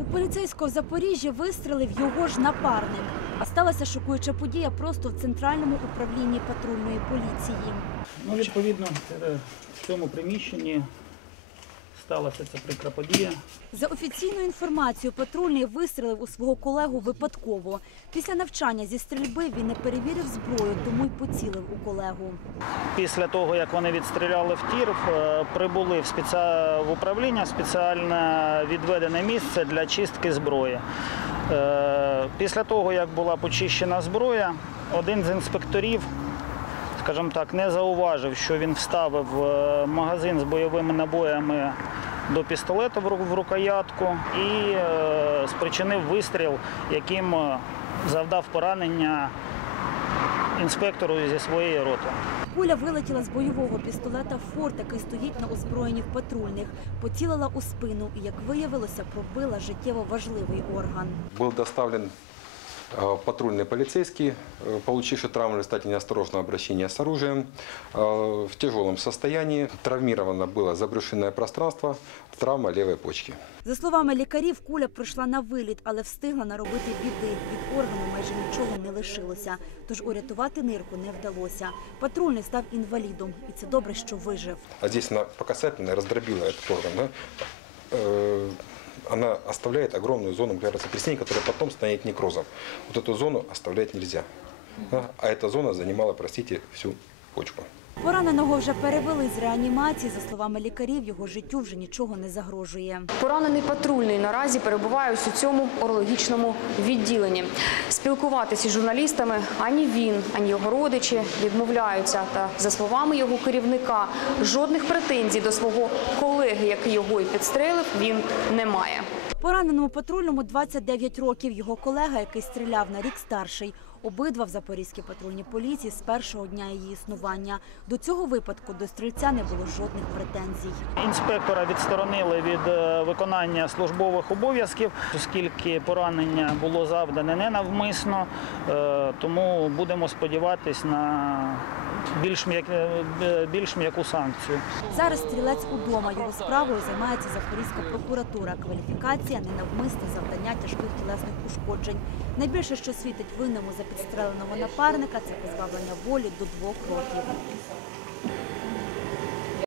У поліцейського Запоріжжя вистрелив його ж напарник. А сталася шокуюча подія просто в центральному управлінні патрульної поліції. Ну, відповідно, е, в цьому приміщенні сталася ця прикра подія. За офіційною інформацією, патрульний вистрелив у свого колегу випадково. Після навчання зі стрільби він не перевірив зброю, тому й поцілив у колегу. Після того, як вони відстріляли в тір, е, прибули в, спеціа... в управління спеціальне відведене місце для чистки зброї. Е, Після того, як була почищена зброя, один з інспекторів, скажімо так, не зауважив, що він вставив е, магазин з бойовими набоями до пістолета в рукоятку і е, спричинив вистріл, яким е, завдав поранення інспектору зі своєї роти. Куля вилетіла з бойового пістолета «Форд», який стоїть на озброєнні в патрульних, поцілила у спину і, як виявилося, пробила життєво важливий орган. Был доставлен э, патрульный полицейский, э, получивший травму в результате неосторожного обращения с оружием. Э, В тяжелом состоянии травмировано было забрюшинное пространство, травма левой почки. За словами лікарів, куля пройшла на виліт, але встигла наробити біди. Від органу майже нічого не лишилося. Тож урятувати нирку не вдалося. Патрульний став інвалідом, і це добре, що вижив. А здесь она по касательной раздробила этот орган. да. Э, Она оставляет огромную зону сотрясения, которая потом станет некрозом. Вот эту зону оставлять нельзя. да. А эта зона занимала, простите, всю почку. Пораненого вже перевели з реанімації. За словами лікарів, його життю вже нічого не загрожує. Поранений патрульний наразі перебуває у цьому урологічному відділенні. Спілкуватися з журналістами ані він, ані його родичі відмовляються. Та за словами його керівника, жодних претензій до свого колеги, який його і підстрелив, він не має. Пораненому патрульному 29 років. Його колега, який стріляв на рік старший. Обидва в Запорізькій патрульній поліції з першого дня її існування. До цього випадку до стрільця не було жодних претензій. Інспектора відсторонили від е, виконання службових обов'язків, оскільки поранення було завдане ненавмисно, е, тому будемо сподіватись на більш, е, більш м'яку санкцію. Зараз стрілець удома. Його справою займається Запорізька прокуратура. Кваліфікація ненавмисне завдання тяжких тілесних ушкоджень. Найбільше, що світить винному за підстреленого напарника, це позбавлення волі до двох років.